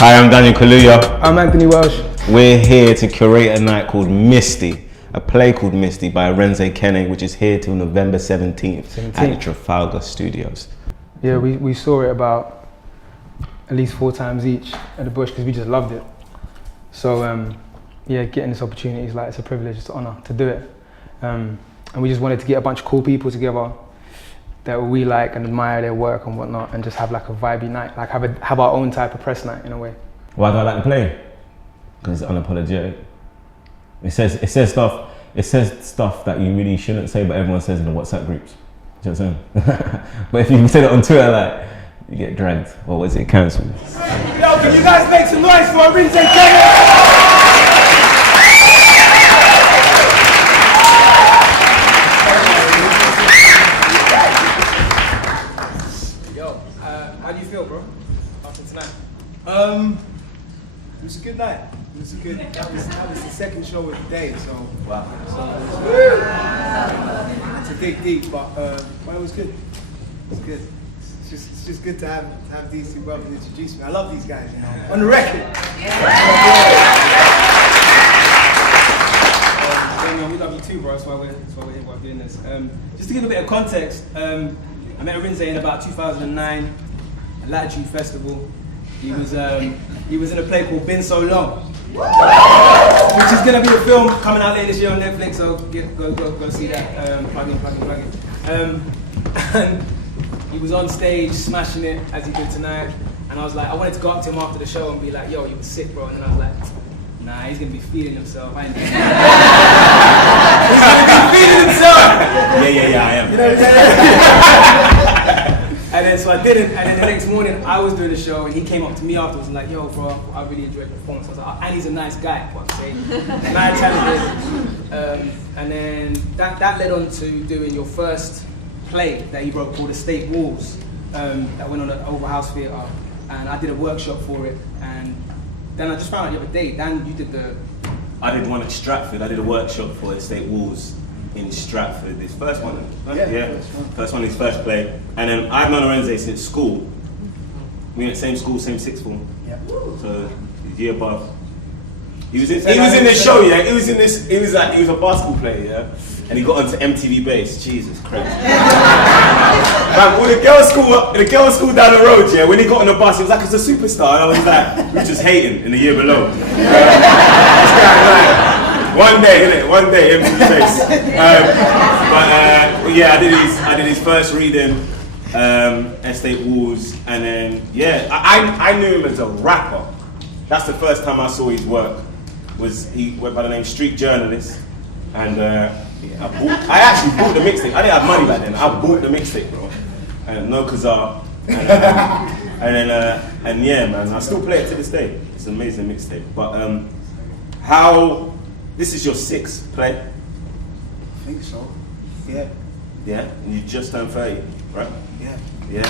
Hi, I'm Daniel Kaluuya. I'm Anthony Welsh. We're here to curate a night called Misty, a play called Misty by Arinze Kene, which is here till November 17th at the Trafalgar Studios. Yeah, we saw it about at least 4 times each at the Bush because we just loved it. So yeah, getting this opportunity is like, it's a privilege, it's an honour to do it. And we just wanted to get a bunch of cool people together that we like and admire their work and whatnot, and just have like a vibey night, like have our own type of press night in a way. Why do I like the play? Because it's unapologetic. It says stuff that you really shouldn't say, but everyone says in the WhatsApp groups. Do you know what I'm saying? But if you say it on Twitter, like, you get dragged, or was it cancelled? Yo, can you guys make some noise for Arinze Kene? How do you feel, bro, after tonight? It was a good night. It was a good. That was the second show of the day, so Wow. To dig deep, but it was good. It was good. It's just good to have these two brothers introduce me. I love these guys, you know. On the record. We love you too, bro. That's why we're here while doing this. Just to give a bit of context, I met Arinze in about 2009. Latitude Festival. He was in a play called Been So Long, which is gonna be a film coming out later this year on Netflix. So go see that. Plug in. And he was on stage smashing it as he did tonight. And I was like, I wanted to go up to him after the show and be like, yo, you were sick, bro. And then I was like, nah, he's gonna be feeling himself. I ain't he's gonna be feeling himself. Yeah, I am. You know what I'm saying? And then so I didn't, and then the next morning I was doing the show and he came up to me afterwards and like, yo bro, I really enjoyed the performance. I was like, oh, and he's a nice guy, what I'm saying. Mad talented. And then that led on to doing your first play that you wrote called Estate Walls, that went on at Oval House Theatre, and I did a workshop for it. And then I just found out the other day, Dan, you did I did one at Stratford. I did a workshop for Estate Walls in Stratford. His first one. First one, his first play. And then I've known Arinze since school. We went same school, same sixth form. Yeah. So year above. He was in this show, yeah. He was a basketball player, yeah. And he got onto MTV Base. Jesus Christ. Man, with the girls' school down the road, yeah. When he got on the bus, he was like, "It's a superstar." And I was like, we were just hating in the year below. This guy, like, one day, innit? One day, MTV Base. But yeah, I did his first reading, Estate Walls, and then yeah, I knew him as a rapper. That's the first time I saw his work. He went by the name Street Journalist, and I actually bought the mixtape. I didn't have money back then. I bought the mixtape, bro, and no Kazaa, and yeah, man, I still play it to this day. It's an amazing mixtape. But this is your 6th play? I think so. Yeah. Yeah, and you just turned 30, right? Yeah. Yeah.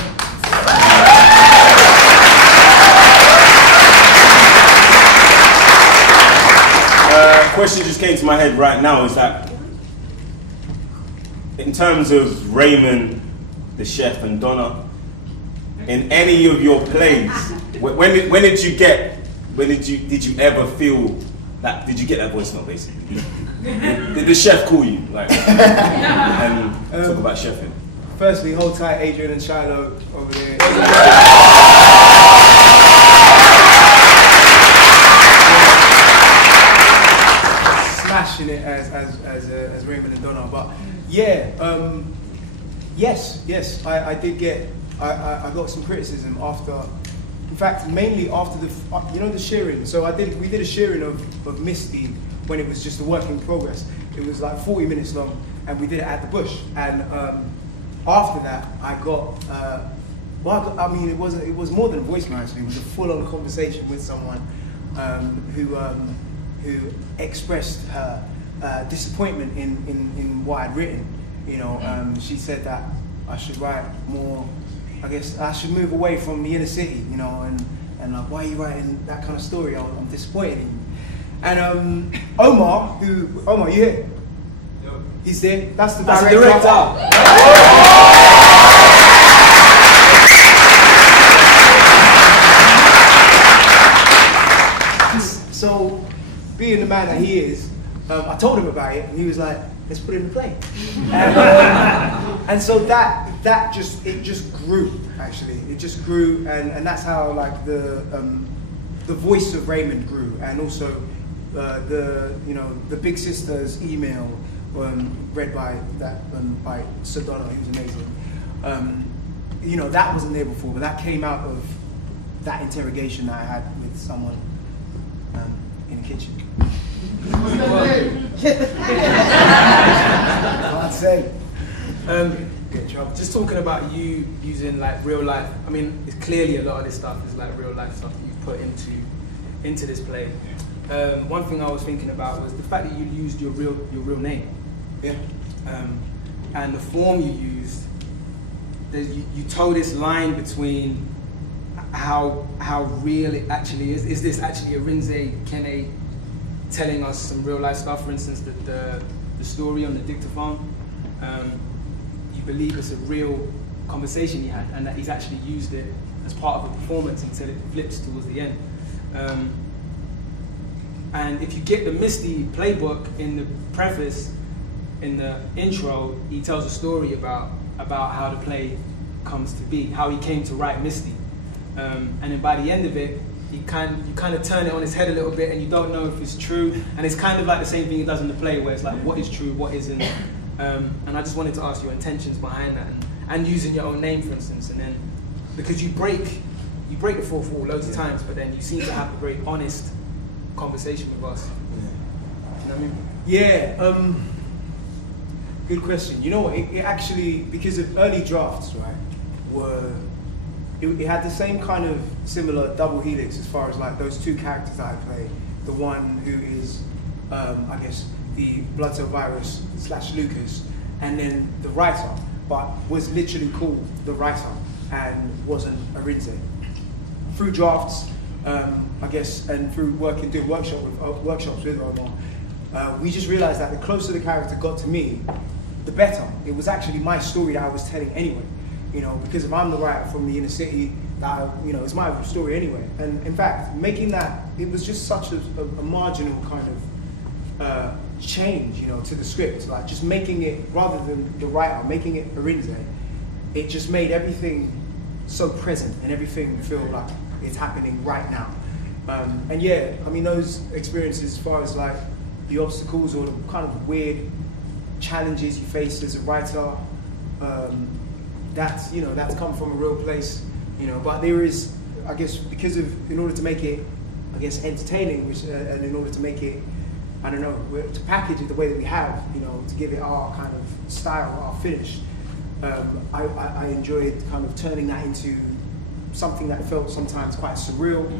Question just came to my head right now is that in terms of Raymond, the chef, and Donna, in any of your plays, did you ever feel that? Did you get that voice note basically? Did the chef call you and talk about chefing? Firstly, hold tight, Adrian and Shiloh over there. Smashing it as Raymond and Donna, but yeah, yes, I did get, I got some criticism after, in fact, mainly after the shearing. So we did a shearing of Misty when it was just a work in progress. It was like 40 minutes long, and we did it at the Bush. And after that, I got, I mean, it was more than a voicemail actually. It was a full-on conversation with someone who expressed her disappointment in what I'd written. You know, she said that I should write more. I guess I should move away from the inner city. You know, and like, why are you writing that kind of story? I'm disappointed in you. And Omar, you here? Yo. He's there. That's the director. man that he is, I told him about it, and he was like, let's put it in the play. And so that just grew, actually. It just grew, and that's how like the voice of Raymond grew, and also the Big Sister's email, read by Sadonna, who's amazing. That wasn't there before, but that came out of that interrogation that I had with someone in the kitchen. I'd say. Just talking about you using like real life. I mean, it's clearly a lot of this stuff is like real life stuff that you've put into this play. One thing I was thinking about was the fact that you used your real name. Yeah. And the form you used. You told this line between how real it actually is. Is this actually Arinze Kene telling us some real life stuff? For instance, the story on the dictaphone. You believe it's a real conversation he had, and that he's actually used it as part of a performance until it flips towards the end. And if you get the Misty playbook, in the preface, in the intro, he tells a story about how the play comes to be, how he came to write Misty. And then by the end of it, you kind of turn it on its head a little bit, and you don't know if it's true. And it's kind of like the same thing he does in the play, where it's like, what is true, what isn't. And I just wanted to ask your intentions behind that, and using your own name, for instance. And then, because you break the fourth wall loads of times, but then you seem to have a very honest conversation with us. You know what I mean? Yeah. Good question. You know what? It actually, because of early drafts, right, it had the same kind of similar double helix as far as like those two characters that I play. The one who is, I guess, the blood cell virus / Lucas, and then the writer, but was literally called the writer and wasn't Arinze. Through drafts, I guess, and through doing workshops with Omar, we just realized that the closer the character got to me, the better. It was actually my story that I was telling anyway, because if I'm the writer from the inner city, it's my story anyway. And in fact, making that, it was just such a marginal kind of change, to the script. Like just making it, rather than the writer, making it Arinze, it just made everything so present and everything feel like it's happening right now. And yeah, I mean, those experiences as far as like the obstacles or the kind of weird challenges you face as a writer, that's come from a real place, but there is, I guess, in order to make it, I guess, entertaining, and in order to make it, I don't know, to package it the way that we have, to give it our kind of style, our finish, I enjoyed kind of turning that into something that felt sometimes quite surreal,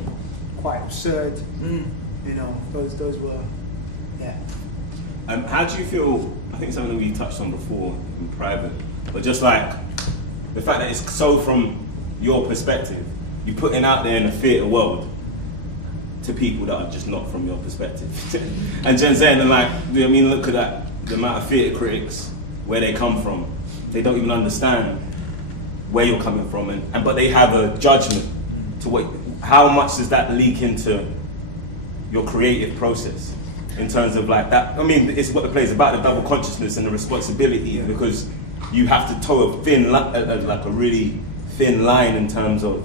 quite absurd. Those were, yeah. How do you feel? I think something we touched on before in private, but just like the fact that it's so from your perspective, you putting out there in the theatre world to people that are just not from your perspective, and then saying, like, look at that, the amount of theatre critics, where they come from, they don't even understand where you're coming from, but they have a judgment to how much does that leak into your creative process? In terms of like that, it's what the play is about, the double consciousness and the responsibility, because you have to toe a thin, like a really thin line in terms of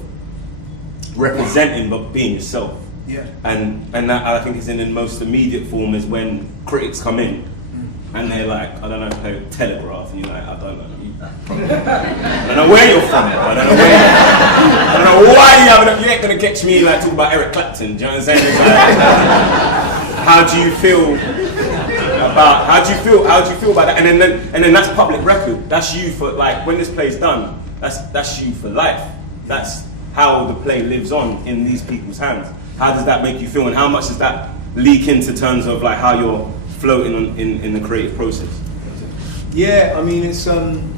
representing but being yourself. Yeah. And that, I think, is in the most immediate form is when critics come in and they're like, I don't know, play Telegraph, and you're like, I don't know. I don't know where you're from. I don't know why you ain't gonna catch me like talking about Eric Clapton. Do you know what I'm saying? It's like, how do you feel about that? And then that's public record. That's you for, like, when this play's done. That's you for life. That's how the play lives on in these people's hands. How does that make you feel, and how much does that leak into terms of like how you're floating in the creative process? Yeah, I mean, it's an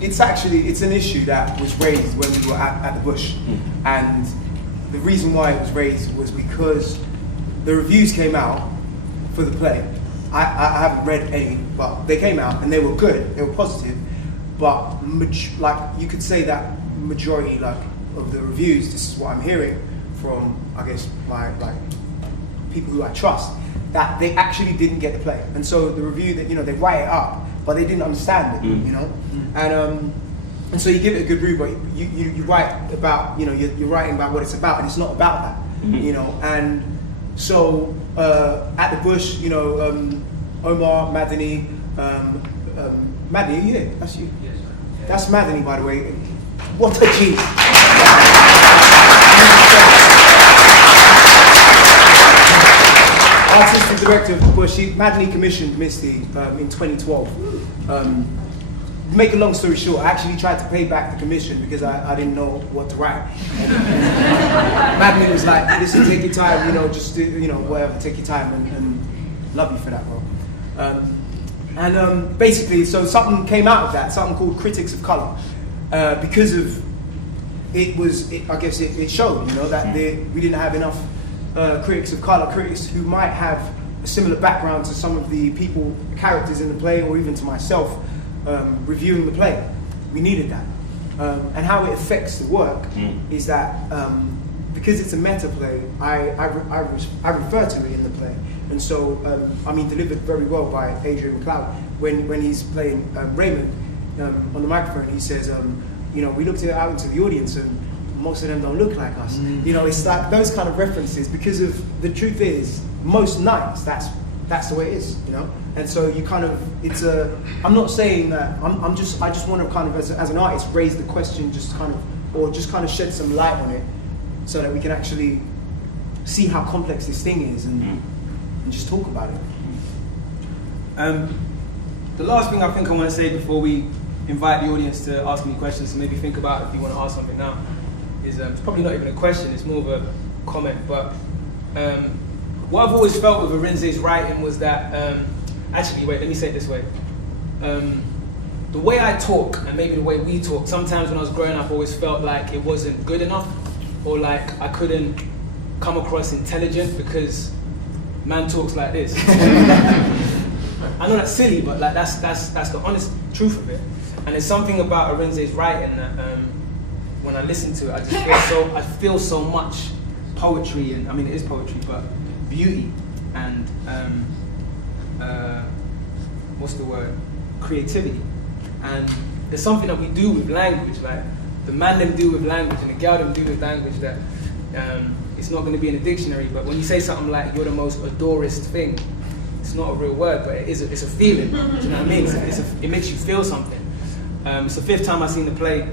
issue that was raised when we were at the Bush, and the reason why it was raised was because the reviews came out for the play. I haven't read any, but they came out and they were good. They were positive, but like you could say that majority of the reviews. This is what I'm hearing from, I guess, my people who I trust. that they actually didn't get the play, and so the review that they write it up, but they didn't understand it, and so you give it a good review, but you write about you're writing about what it's about, and it's not about that, and so at the Bush, Omar, Madani, Madani, are you there? That's you. Yes. That's Madani, by the way. What a G. Artistic director of the Bush. Madani commissioned Misty in 2012. Make a long story short, I actually tried to pay back the commission because I didn't know what to write. Madani was like, listen, take your time, just do, whatever, take your time, and love you for that, bro. Basically, so something came out of that, something called Critics of Colour, because of I guess it showed, that we didn't have enough critics of colour, critics who might have a similar background to some of the characters in the play, or even to myself reviewing the play. We needed that. And how it affects the work is that because it's a meta play, I refer to it in the play. And so, delivered very well by Adrian McLeod. When he's playing Raymond on the microphone, he says, we looked out into the audience and most of them don't look like us. It's like those kind of references, because of the truth is, most nights, that's the way it is, And so you kind of, I'm not saying that, I just want to kind of, as an artist, raise the question, just kind of shed some light on it, so that we can actually see how complex this thing is and just talk about it. The last thing I think I want to say before we invite the audience to ask me questions and maybe think about if you want to ask something now is it's probably not even a question, it's more of a comment, but what I've always felt with Arinze's writing was that, actually wait, let me say it this way. The way I talk, and maybe the way we talk, sometimes when I was growing up I always felt like it wasn't good enough, or like I couldn't come across intelligent because man talks like this. I know that's silly, but like that's the honest truth of it. And there's something about Arinze's writing that when I listen to it, I feel so much poetry, and it is poetry, but beauty and what's the word? Creativity. And there's something that we do with language, like the man them do with language and the girl them do with language that it's not going to be in a dictionary, but when you say something like you're the most adorest thing, it's not a real word, but it's a feeling. Do you know what I mean? It makes you feel something. It's the 5th time I've seen the play,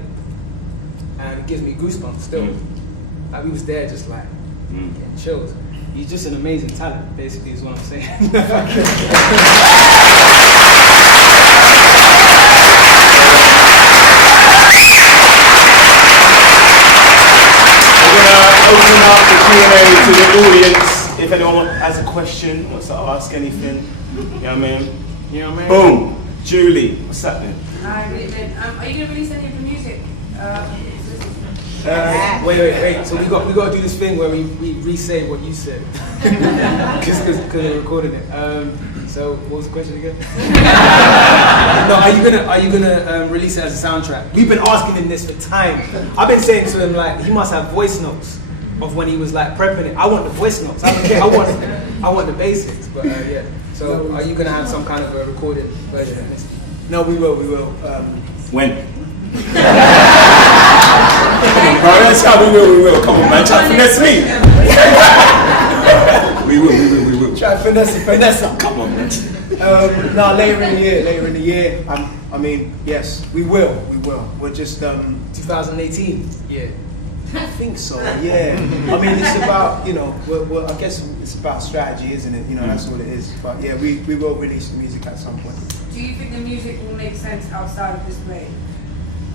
and it gives me goosebumps still. Like we was there just like getting chills. He's just an amazing talent, basically, is what I'm saying. We're gonna open up the Q&A to the audience. If anyone has a question, wants to ask anything, you know what I mean? Boom! Julie, what's happening? Hi, good evening. Are you going to release any of the music? Wait. So we got to do this thing where we re-say what you said, because we're recording it. So what was the question again? No, are you gonna release it as a soundtrack? We've been asking him this for time. I've been saying to him like he must have voice notes of when he was like prepping it. I want the voice notes. I don't care. I want the basics. But yeah. So are you gonna have some kind of a recorded version of this? No, we will. When? Bro, that's how we will. Come on, man, try to finesse me. We will. Try to finesse. Come on, man. No, later in the year. Yes, we will. We're just 2018. Yeah. I think so. Yeah. It's about I guess it's about strategy, isn't it? That's what it is. But yeah, we will release the music at some point. Do you think the music will make sense outside of this play?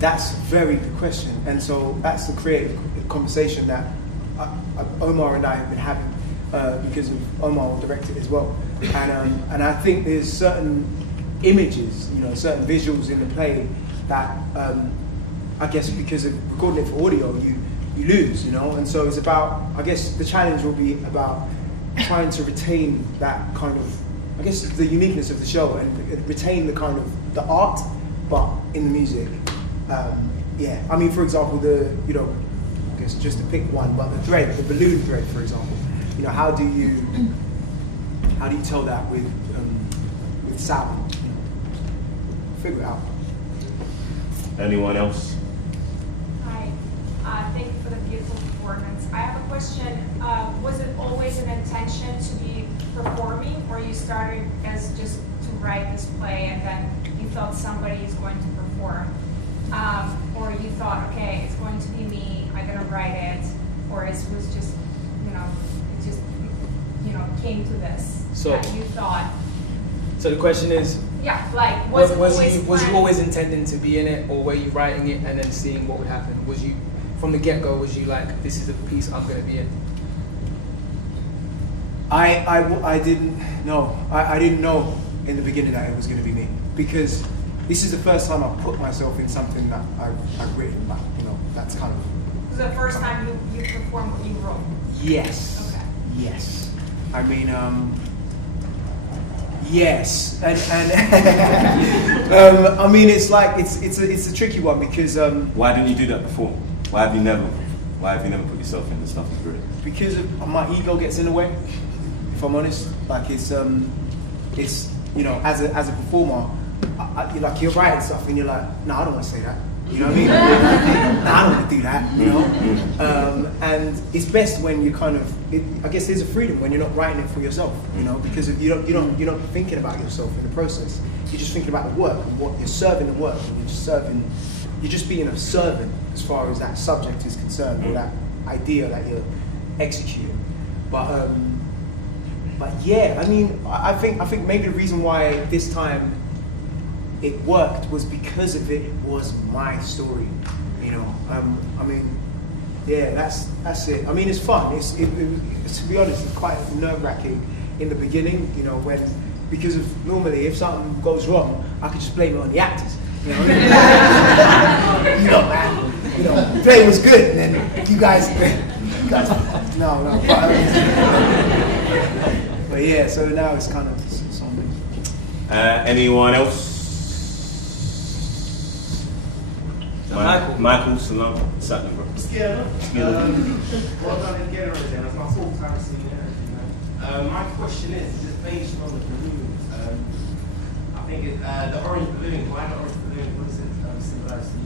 That's a very good question, and so that's the creative conversation that Omar and I have been having because of Omar will direct it as well, and I think there's certain images, certain visuals in the play that I guess because of recording it for audio, you lose, and so it's about, I guess the challenge will be about trying to retain that kind of, I guess the uniqueness of the show and retain the kind of the art, but in the music. For example, I guess just to pick one, but the balloon thread, for example. How do you how do you tell that with sound? You know? Figure it out. Anyone else? Hi, thank you for the beautiful performance. I have a question. Was it always an intention to be performing, or you started as just to write this play and then you felt somebody is going to perform? Or you thought, okay, it's going to be me, I'm going to write it, or it was just, it just, came to this So- that you thought? So the question is, Yeah, like, was it always you planned? always intending to be in it, or were you writing it and then seeing what would happen? Was you, from the get-go, was you like, this is a piece I'm going to be in? I didn't know. I didn't know in the beginning that it was going to be me, because this is the first time I've put myself in something that I've written. Like, that's kind of. It was the first time you performed what you wrote? Yes. Okay. Yes. I mean, yes, and I mean, it's like it's a tricky one because Why didn't you do that before? Why have you never put yourself in the stuff you've written? because my ego gets in the way. If I'm honest, like it's as a performer, like you're writing stuff and you're like, no, I don't want to say that. You know what I mean? No, I don't want to do that. And it's best when you kind of. I guess there's a freedom when you're not writing it for yourself. Because you're not thinking about yourself in the process. You're just thinking about the work and what you're serving the work, and you're just being a servant as far as that subject is concerned, or that idea that you're executing. But yeah, I mean, I think maybe the reason why this time it worked was because of it was my story. I mean, yeah, that's it. I mean, it's fun. It's to be honest, it's quite nerve-wracking in the beginning. Because normally if something goes wrong, I could just blame it on the actors. Man. The play was good, and then you guys, no. But yeah, so now it's kind of something. Anyone else? Michael, Salam, Saturday, bro. Well done in getting everything. That's my full time seeing everything. My question is just based on the balloons. I think the orange balloon. Why the orange balloon? What does it symbolize to you?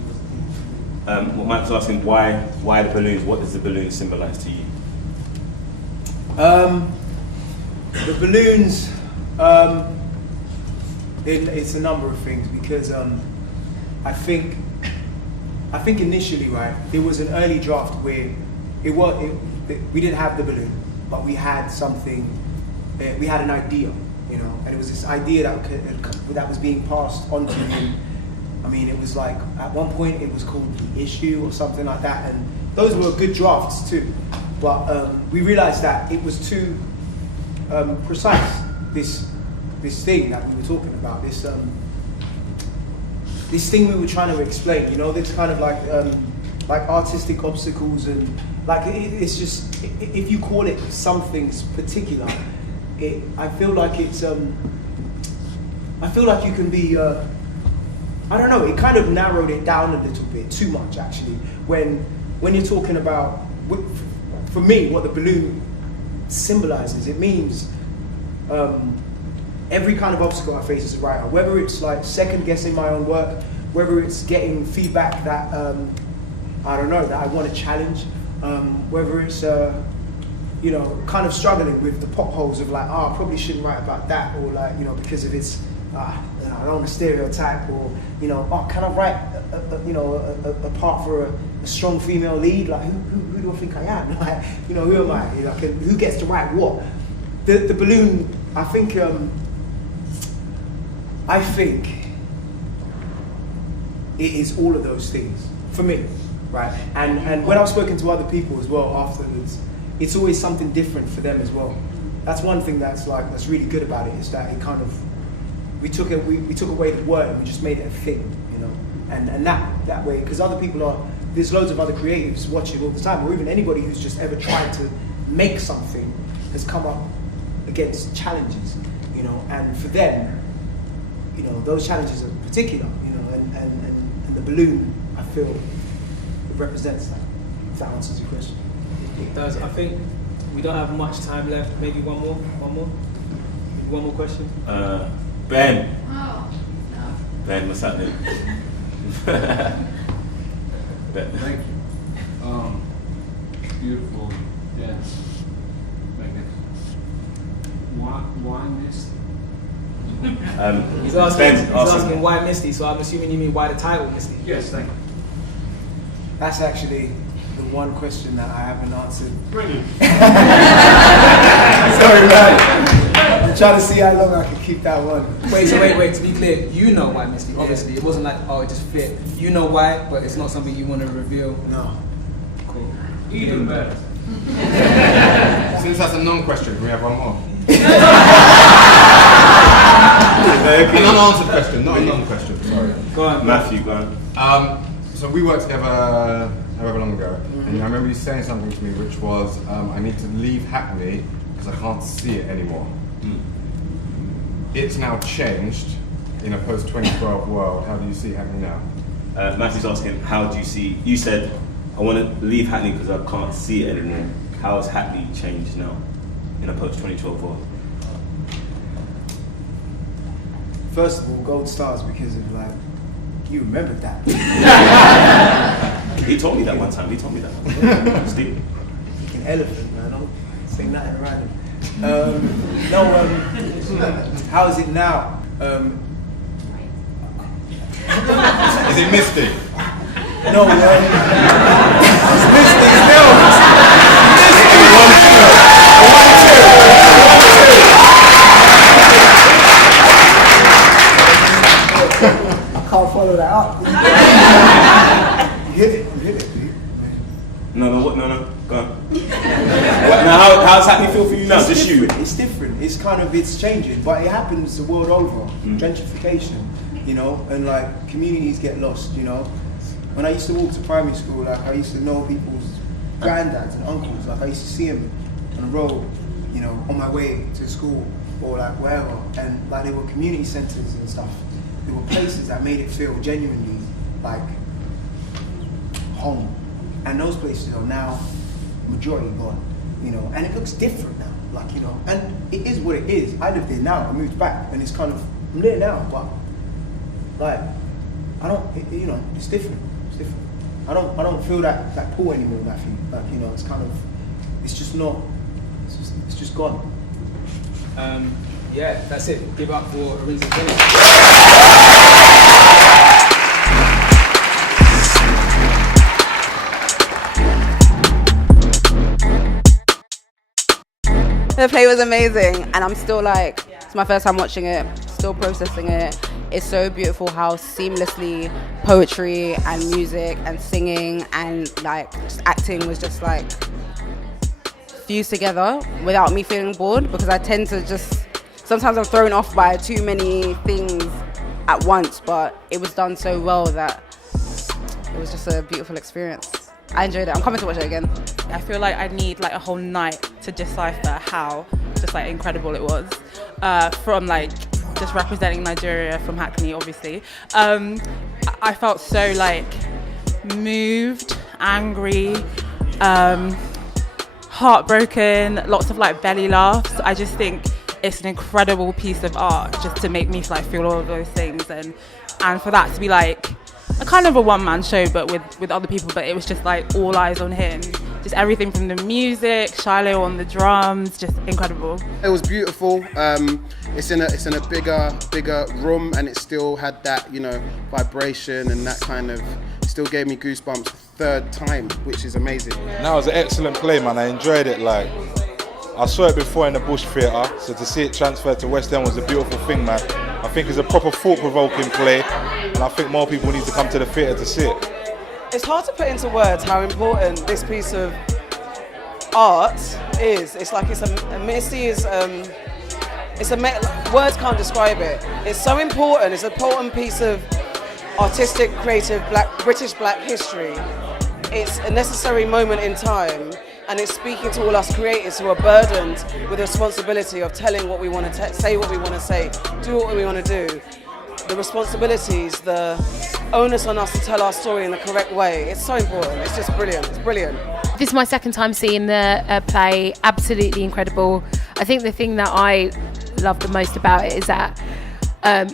What Michael's asking, why the balloons? What does the balloon symbolize to you? The balloons. It's a number of things because I think initially, right, there was an early draft where we didn't have the balloon, but we had something. We had an idea, and it was this idea that was being passed on to him. I mean, it was like at one point it was called The Issue or something like that, and those were good drafts too. But we realized that it was too precise. This thing that we were talking about, this thing we were trying to explain, this kind of like artistic obstacles, and like it's just, if you call it something particular, I feel like you can be, I don't know, it kind of narrowed it down a little bit, too much actually, when you're talking about, for me, what the balloon symbolizes. It means every kind of obstacle I face as a writer, whether it's like second guessing my own work, whether it's getting feedback that I don't know, that I want to challenge, whether it's kind of struggling with the potholes of like, I probably shouldn't write about that, or like, because of its I don't want to stereotype, or can I write a part for a strong female lead? Like who do I think I am? Like, who am I? Like, who gets to write what? The balloon. I think it is all of those things for me, right? And when I've spoken to other people as well afterwards, it's always something different for them as well. That's one thing that's really good about it, is that it kind of, we took away the word and we just made it a thing, and that way, because other people there's loads of other creatives watching all the time, or even anybody who's just ever tried to make something has come up against challenges, and for them, those challenges are particular, and the balloon, I feel, it represents that. If that answers your question. It does. I think we don't have much time left. Maybe one more. one more question. Ben. Oh, no. Ben, what's happening? Ben. Thank you. Beautiful dance. Why Misty? He's asking why Misty, so I'm assuming you mean why the title Misty. Yes, thank you. That's actually the one question that I haven't answered. Brilliant. Sorry, man. I'm trying to see how long I can keep that one. Wait, to be clear, you know why Misty, obviously. It wasn't like, oh, it just fit. You know why, but it's not something you want to reveal. No. Cool. Even better. Since that's a non-question, can we have one more? A non-answered question, not a non-question, sorry. Go on. Matthew, go on. So we worked together however long ago, and I remember you saying something to me which was, I need to leave Hackney because I can't see it anymore. It's now changed in a post-2012 world. How do you see Hackney now? Matthew's asking, how do you see, you said, I want to leave Hackney because I can't see it anymore. How has Hackney changed now in a post-2012 world? First of all, gold stars because of like, you remembered that. He told me that one time, Steve. Freaking elephant, man. Don't say nothing random. How is it now? Is it Misty? No, it's Misty still. I can't follow that up. You hit it, dude. No, go on. Now, how's Hackney feel for you now? Just you? It's different. It's changing, but it happens the world over. Gentrification, you know, and like communities get lost, you know. When I used to walk to primary school, like I used to know people's granddads and uncles. Like I used to see them on the road, you know, on my way to school or like wherever, and like they were community centres and stuff. There were places that made it feel genuinely like home, and those places are now majority gone, you know, and it looks different now, like, you know, and it is what it is. I live there now, I moved back, and it's kind of, I'm there now, but like, I don't, you know, it's different. I don't feel that pull anymore, Matthew. Like, you know, it's kind of, it's just not, it's just gone. Yeah, that's it. Give up for Arinze Kene. The play was amazing, and I'm still like, it's my first time watching it, still processing it. It's so beautiful how seamlessly poetry and music and singing and like just acting was just like fused together without me feeling bored, because I tend to just, sometimes I'm thrown off by too many things at once, but it was done so well that it was just a beautiful experience. I enjoyed it. I'm coming to watch it again. I feel like I need like a whole night to decipher how just like incredible it was. From like just representing Nigeria from Hackney, obviously. I felt so like moved, angry, heartbroken, lots of like belly laughs. I just think it's an incredible piece of art just to make me like feel all of those things, and for that to be like a kind of a one-man show but with other people, but it was just like all eyes on him. Just everything from the music, Shiloh on the drums, just incredible. It was beautiful. It's in a bigger room, and it still had that, you know, vibration, and that kind of still gave me goosebumps third time, which is amazing. No, it was an excellent play, man. I enjoyed it. Like, I saw it before in the Bush Theatre, so to see it transferred to West End was a beautiful thing, man. I think it's a proper thought-provoking play, and I think more people need to come to the theatre to see it. It's hard to put into words how important this piece of art is. It's like Misty is words can't describe it. It's so important. It's an important piece of artistic, creative, British black history. It's a necessary moment in time, and it's speaking to all us creators who are burdened with the responsibility of telling what we want to say, what we want to say, do what we want to do. The responsibilities, the onus on us to tell our story in the correct way. It's so important. It's just brilliant. It's brilliant. This is my second time seeing the play. Absolutely incredible. I think the thing that I love the most about it is that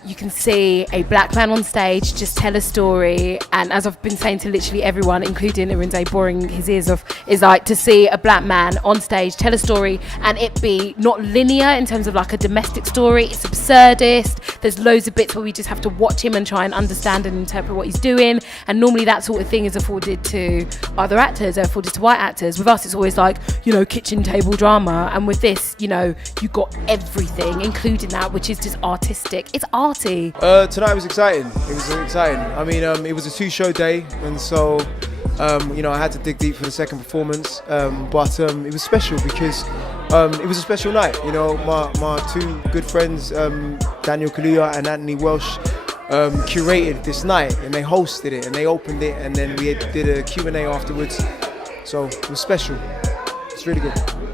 you can see a black man on stage just tell a story, and as I've been saying to literally everyone, including Arinze, boring his ears off, is like to see a black man on stage tell a story and it be not linear in terms of like a domestic story. It's absurdist. There's loads of bits where we just have to watch him and try and understand and interpret what he's doing, and normally that sort of thing is afforded to other actors, afforded to white actors. With us it's always like, you know, kitchen table drama, and with this, you know, you got everything including that, which is just artistic. It's arty. Tonight was exciting. It was exciting. I mean, it was a 2-show day, and so, you know, I had to dig deep for the second performance. But it was special because it was a special night. You know, my two good friends, Kaluuya and Anthony Welsh, curated this night, and they hosted it, and they opened it, and then we did a Q&A afterwards. So it was special. It's really good.